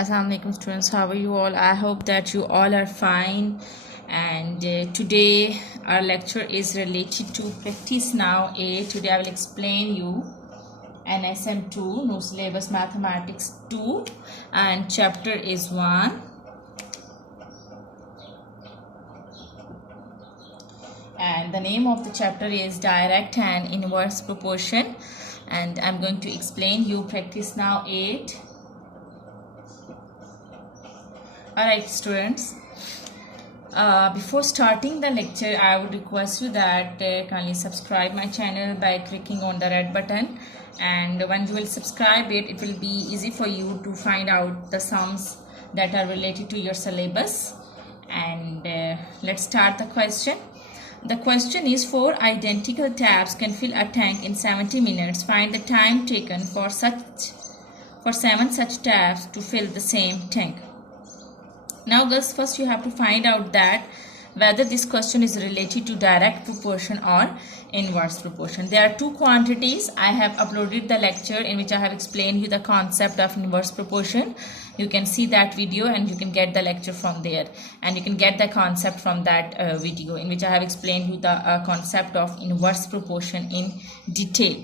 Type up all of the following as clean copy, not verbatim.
Assalamu alaikum students, how are you all? I hope that you all are fine. And today our lecture is related to practice now A. Today I will explain you NSM2 new syllabus mathematics 2 and chapter is 1 and the name of the chapter is direct and inverse proportion, and I'm going to explain you practice now 8. Alright students, before starting the lecture I would request you that kindly subscribe my channel by clicking on the red button, and when you will subscribe it will be easy for you to find out the sums that are related to your syllabus. And let's start the question. The question is, 4 identical taps can fill a tank in 70 minutes. Find the time taken for 7 such taps to fill the same tank. Now girls, first you have to find out that whether this question is related to direct proportion or inverse proportion. There are two quantities. I have uploaded the lecture in which I have explained you the concept of inverse proportion. You can see that video and you can get the lecture from there, and you can get the concept from that video in which I have explained you the concept of inverse proportion in detail.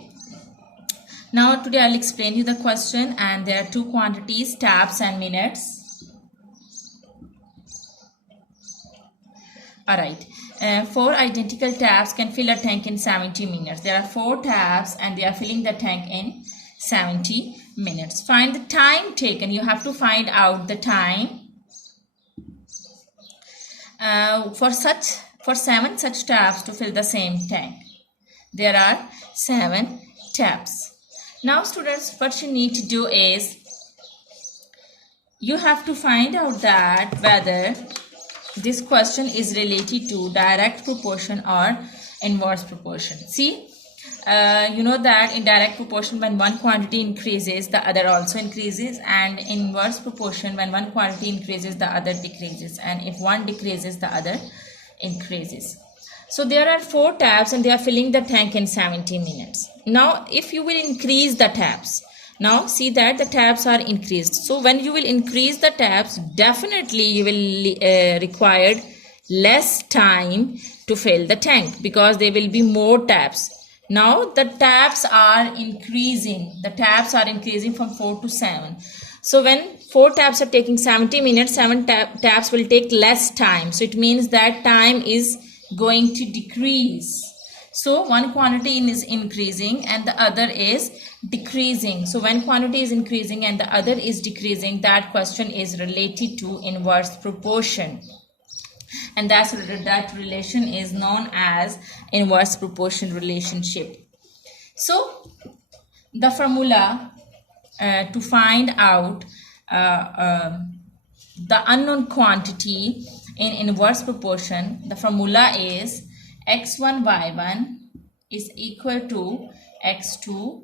Now today I'll explain you the question, and there are two quantities, taps and minutes. Alright, 4 identical taps can fill a tank in 70 minutes. There are 4 taps and they are filling the tank in 70 minutes. Find the time taken. You have to find out the time for 7 such taps to fill the same tank. There are 7 taps. Now students, what you need to do is you have to find out that whether this question is related to direct proportion or inverse proportion. See, you know that in direct proportion, when one quantity increases, the other also increases, and in inverse proportion, when one quantity increases, the other decreases, and if one decreases, the other increases. So there are 4 taps and they are filling the tank in 70 minutes. Now if you will increase the taps, now see that the taps are increased. So when you will increase the taps, definitely you will require less time to fill the tank because there will be more taps. Now the taps are increasing. The taps are increasing from 4 to 7. So when 4 taps are taking 70 minutes, 7 taps will take less time. So it means that time is going to decrease. So one quantity is increasing and the other is decreasing. So when quantity is increasing and the other is decreasing, that question is related to inverse proportion. And that relation is known as inverse proportion relationship. So the formula to find out the unknown quantity in inverse proportion, the formula is x1 y1 is equal to x2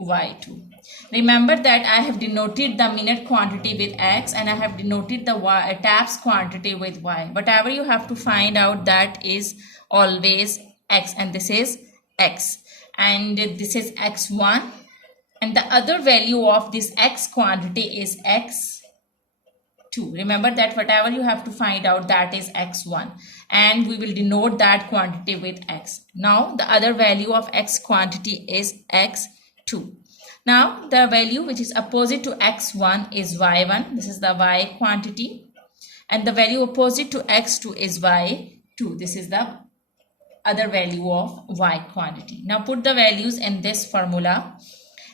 y2. Remember that I have denoted the minute quantity with x and I have denoted the taps quantity with y. Whatever you have to find out, that is always x, and this is x, and this is x1, and the other value of this x quantity is x2. Remember that whatever you have to find out, that is x1, and we will denote that quantity with x. Now the other value of x quantity is x2. Now the value which is opposite to x1 is y1. This is the y quantity, and the value opposite to x2 is y2. This is the other value of y quantity. Now put the values in this formula.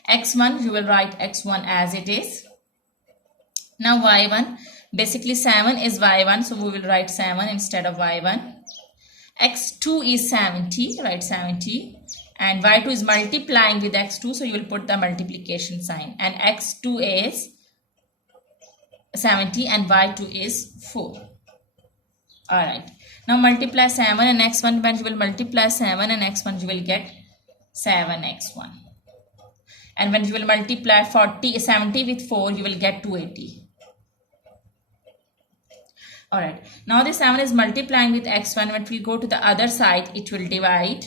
x1, you will write x1 as it is. Now y1, basically 7 is y1, so we will write 7 instead of y1. x2 is 70, write 70, and y2 is multiplying with x2, so you will put the multiplication sign, and x2 is 70 and y2 is 4. Alright, now multiply 7 and x1. When you will multiply 7 and x1, you will get 7x1, and when you will multiply 70 with 4, you will get 280. Alright, now this 7 is multiplying with x1. When we go to the other side, it will divide.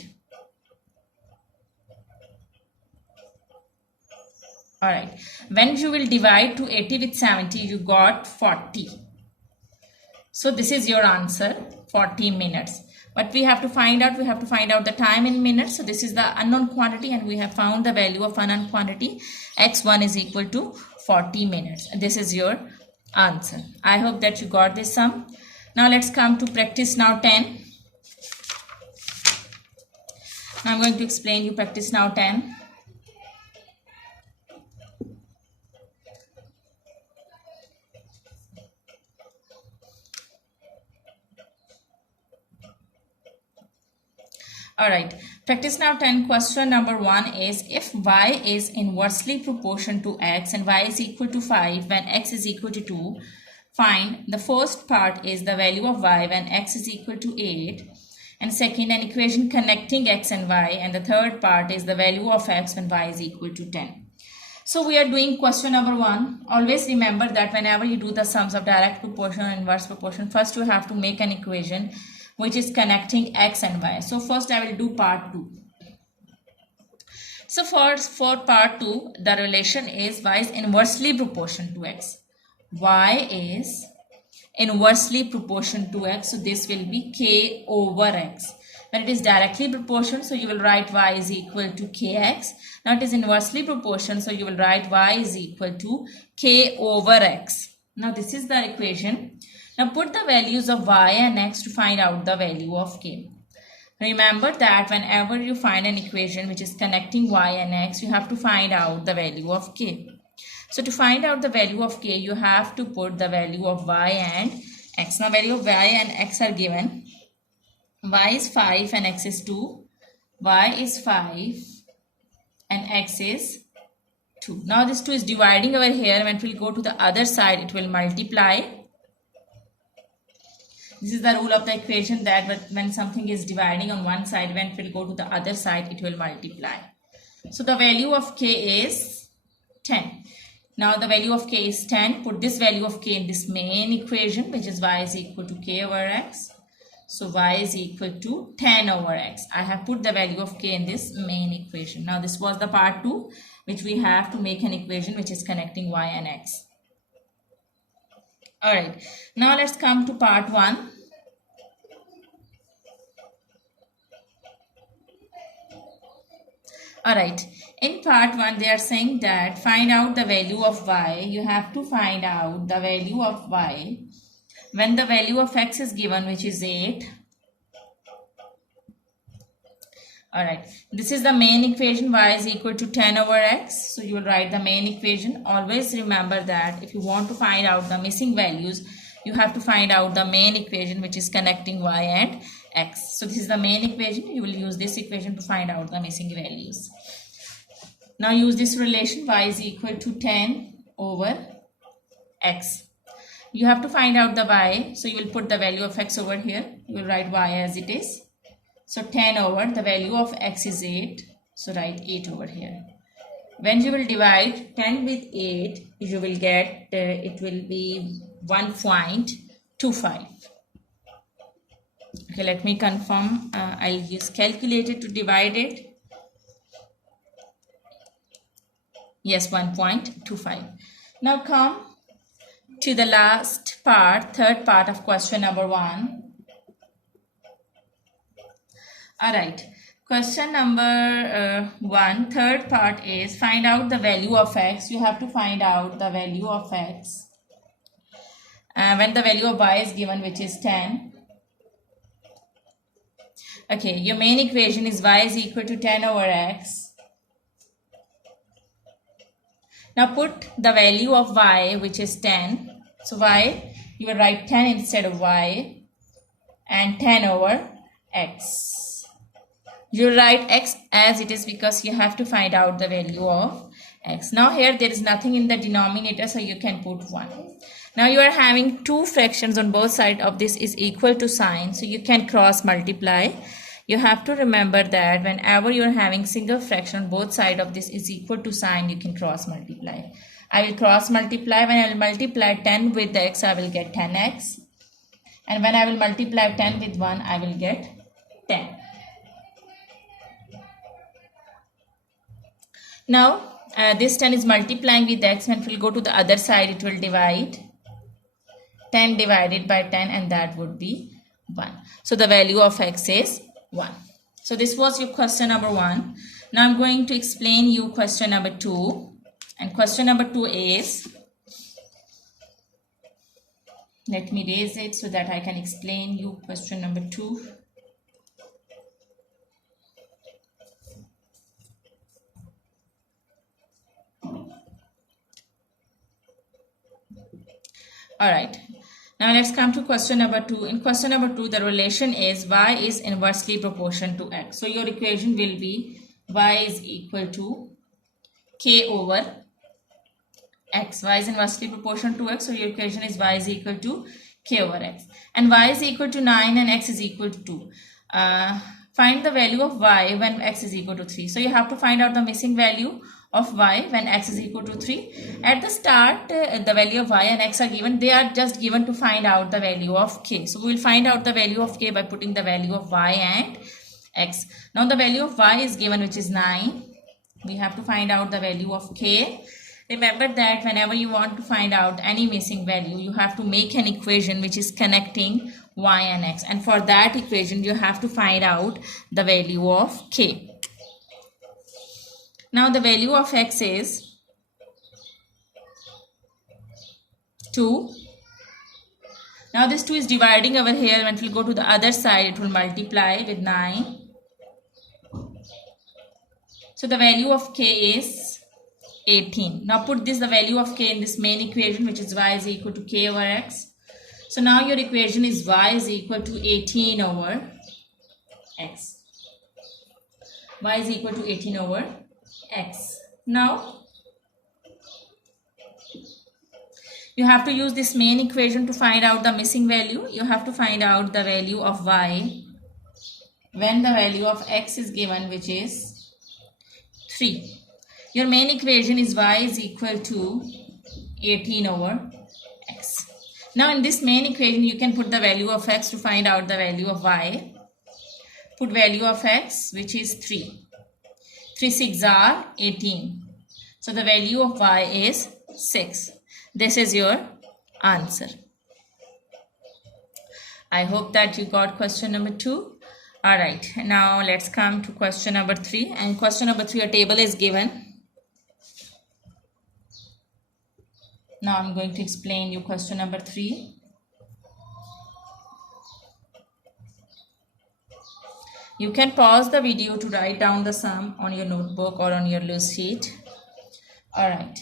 Alright, when you will divide 280 with 70, you got 40. So this is your answer, 40 minutes. But we have to find out the time in minutes. So this is the unknown quantity and we have found the value of unknown quantity. X1 is equal to 40 minutes. This is your answer. I hope that you got this sum. Now let's come to practice now 10. Now I'm going to explain you practice now 10. Alright, practice now 10. Question number 1 is, if y is inversely proportional to x and y is equal to 5 when x is equal to 2, find the first part is the value of y when x is equal to 8, and second an equation connecting x and y, and the third part is the value of x when y is equal to 10. So we are doing question number 1. Always remember that whenever you do the sums of direct proportion and inverse proportion, first you have to make an equation which is connecting x and y. So first I will do part 2. So for part 2, the relation is y is inversely proportional to x. Y is inversely proportional to x. So this will be k over x. When it is directly proportional, so you will write y is equal to kx. Now it is inversely proportional, so you will write y is equal to k over x. Now this is the equation. Now put the values of y and x to find out the value of k. Remember that whenever you find an equation which is connecting y and x, you have to find out the value of k. So to find out the value of k, you have to put the value of y and x. Now value of y and x are given. Y is 5 and x is 2. Y is 5 and x is 2. Now this 2 is dividing over here. When it will go to the other side, it will multiply. This is the rule of the equation, that when something is dividing on one side, when it will go to the other side, it will multiply. So the value of k is 10. Now the value of k is 10. Put this value of k in this main equation, which is y is equal to k over x. So y is equal to 10 over x. I have put the value of k in this main equation. Now this was the part 2, which we have to make an equation which is connecting y and x. Alright, now let's come to part 1. Alright, in part 1 they are saying that find out the value of y. You have to find out the value of y when the value of x is given, which is 8. Alright, this is the main equation, y is equal to 10 over x. So you will write the main equation. Always remember that if you want to find out the missing values, you have to find out the main equation which is connecting y and x. So this is the main equation. You will use this equation to find out the missing values. Now use this relation, y is equal to 10 over x. You have to find out the y. So you will put the value of x over here. You will write y as it is. So 10 over, the value of x is 8. So write 8 over here. When you will divide 10 with 8, you will get, it will be 1.25. Okay, let me confirm. I'll use calculator to divide it. Yes, 1.25. Now come to the last part, third part of question number 1. Alright, question number 1, third part is find out the value of x. You have to find out the value of x when the value of y is given, which is 10. Okay, your main equation is y is equal to 10 over x. Now put the value of y, which is 10. So y, you will write 10 instead of y, and 10 over x. You write x as it is because you have to find out the value of x. Now here there is nothing in the denominator, so you can put 1. Now you are having two fractions on both sides of this is equal to sign, so you can cross multiply. You have to remember that whenever you are having single fraction on both sides of this is equal to sign, you can cross multiply. I will cross multiply. When I will multiply 10 with x, I will get 10x. And when I will multiply 10 with 1, I will get 10. Now this 10 is multiplying with x. When it will go to the other side, it will divide 10 divided by 10, and that would be 1. So the value of x is 1. So this was your question number 1. Now I'm going to explain you question number 2. And question number 2 is, let me raise it so that I can explain you question number 2. Alright, now let's come to question number 2. In question number 2, the relation is y is inversely proportional to x. So your equation will be y is equal to k over x. Y is inversely proportional to x, so your equation is y is equal to k over x. And y is equal to 9 and x is equal to 2. Find the value of y when x is equal to 3. So you have to find out the missing value of y when x is equal to 3. At the start, the value of y and x are given. They are just given to find out the value of k. So we will find out the value of k by putting the value of y and x. Now the value of y is given, which is 9. We have to find out the value of k. Remember that whenever you want to find out any missing value, you have to make an equation which is connecting y and x. And for that equation, you have to find out the value of k. Now the value of x is 2. Now this 2 is dividing over here. When it will go to the other side, it will multiply with 9. So the value of k is 18. Now put the value of k in this main equation, which is y is equal to k over x. So now your equation is y is equal to 18 over x. Y is equal to 18 over x. Now you have to use this main equation to find out the missing value. You have to find out the value of y when the value of x is given, which is 3. Your main equation is y is equal to 18 over x. Now in this main equation, you can put the value of x to find out the value of y. Put value of x, which is 3. 3 6 are 18. So the value of y is 6. This is your answer. I hope that you got question number 2. Alright, now let's come to question number 3. And question number 3, a table is given. Now I'm going to explain you question number 3. You can pause the video to write down the sum on your notebook or on your loose sheet. Alright.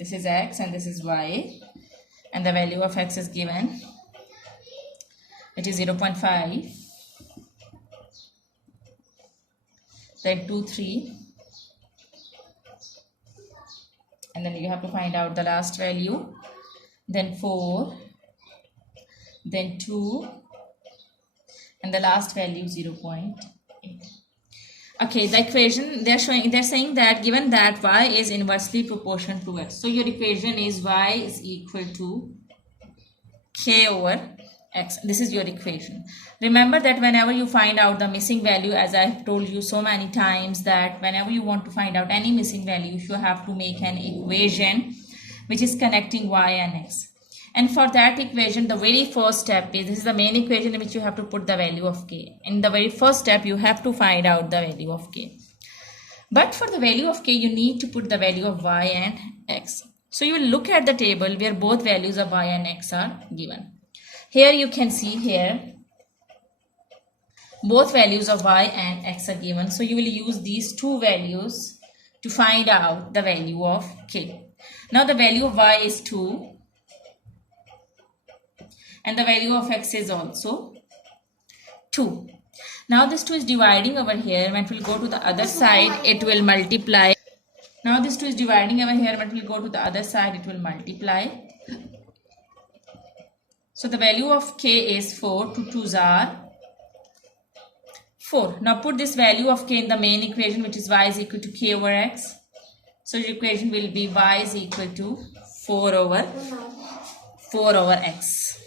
This is x and this is y. And the value of x is given. It is 0.5. Then 2, 3. And then you have to find out the last value. Then 4. Then 2. And the last value 0.8. Okay, the equation they're saying that given that y is inversely proportional to x. So your equation is y is equal to k over x. This is your equation. Remember that whenever you find out the missing value, as I have told you so many times, that whenever you want to find out any missing value, you have to make an equation which is connecting y and x. And for that equation, the very first step is, this is the main equation in which you have to put the value of k. In the very first step, you have to find out the value of k. But for the value of k, you need to put the value of y and x. So you will look at the table where both values of y and x are given. Here you can see here both values of y and x are given. So you will use these two values to find out the value of k. Now the value of y is 2 and the value of x is also 2. Now this 2 is dividing over here. When it will go to the other side, it will multiply. Now this 2 is dividing over here. When it will go to the other side, it will multiply. So the value of k is 4. 2 2s are 4. Now put this value of k in the main equation, which is y is equal to k over x. So your equation will be y is equal to 4 over x.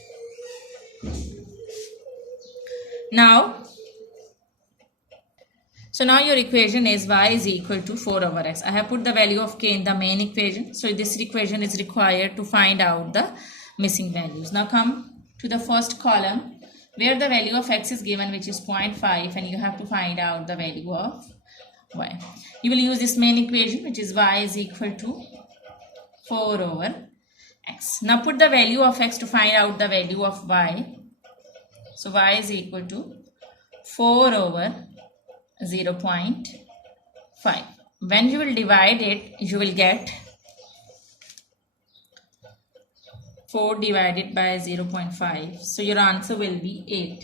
Now, so now your equation is y is equal to 4 over x. I have put the value of k in the main equation. So this equation is required to find out the missing values. Now come to the first column where the value of x is given, which is 0.5, and you have to find out the value of y. You will use this main equation, which is y is equal to 4 over x. Now put the value of x to find out the value of y. So y is equal to 4 over 0.5. When you will divide it, you will get 4 divided by 0.5. So your answer will be 8.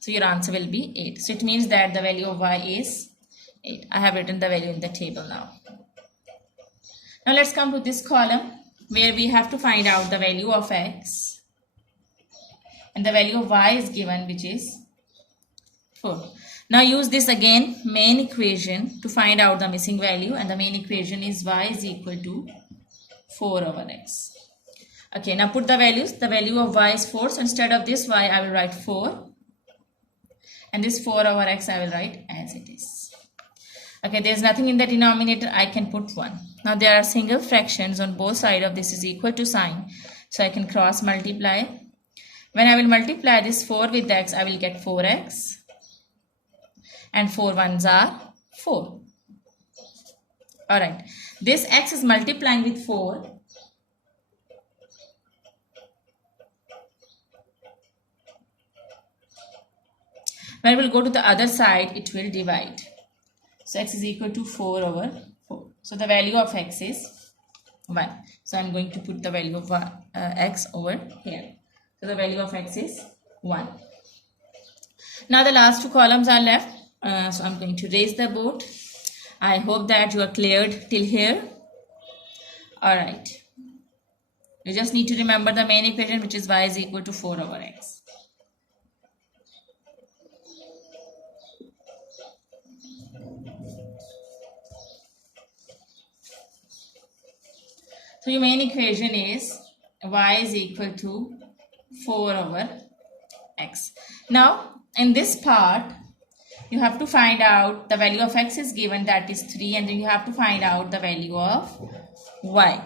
So your answer will be 8. So it means that the value of y is 8. I have written the value in the table now. Now let's come to this column where we have to find out the value of x. And the value of y is given, which is 4. Now use this again main equation to find out the missing value, and the main equation is y is equal to 4 over x. Okay, now put the values. The value of y is 4. So instead of this y, I will write 4. And this 4 over x I will write as it is. Okay, there is nothing in the denominator. I can put 1. Now there are single fractions on both sides of this is equal to sign. So I can cross multiply. When I will multiply this 4 with x, I will get 4x. And 4 ones are 4. Alright. This x is multiplying with 4. When I will go to the other side, it will divide. So x is equal to 4 over 4. So the value of x is 1. So I am going to put the value of x over here. So the value of x is 1. Now the last two columns are left. So I'm going to raise the board. I hope that you are cleared till here. Alright. You just need to remember the main equation, which is y is equal to 4 over x. So your main equation is y is equal to 4 over x. Now in this part you have to find out the value of x is given, that is 3, and then you have to find out the value of y.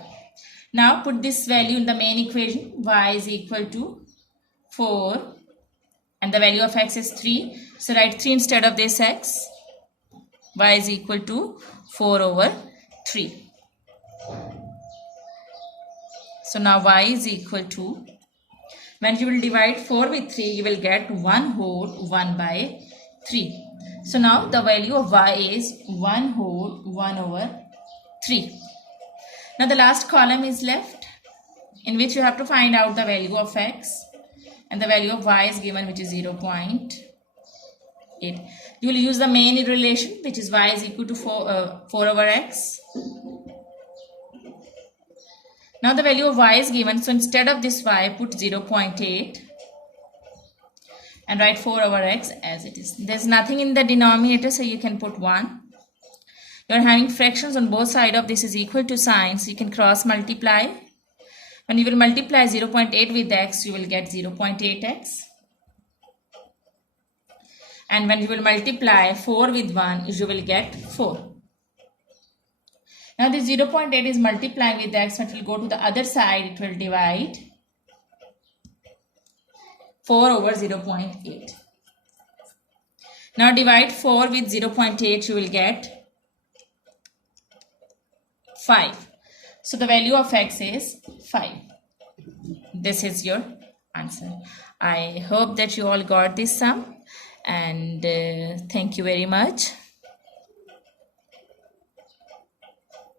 Now put this value in the main equation. Y is equal to 4 and the value of x is 3. So write 3 instead of this x. Y is equal to 4 over 3. So now y is equal to, when you will divide 4 with 3, you will get 1 whole 1 by 3. So now the value of y is 1 whole 1 over 3. Now the last column is left, in which you have to find out the value of x, and the value of y is given, which is 0.8. You will use the main relation, which is y is equal to 4 over x. Now the value of y is given, so instead of this y, put 0.8 and write 4 over x as it is. There is nothing in the denominator, so you can put 1. You are having fractions on both sides of this is equal to sign, so you can cross multiply. When you will multiply 0.8 with x, you will get 0.8x. And when you will multiply 4 with 1, you will get 4. Now this 0.8 is multiplying with x, when it will go to the other side, it will divide 4 over 0.8. Now divide 4 with 0.8, you will get 5. So the value of x is 5. This is your answer. I hope that you all got this sum, and thank you very much.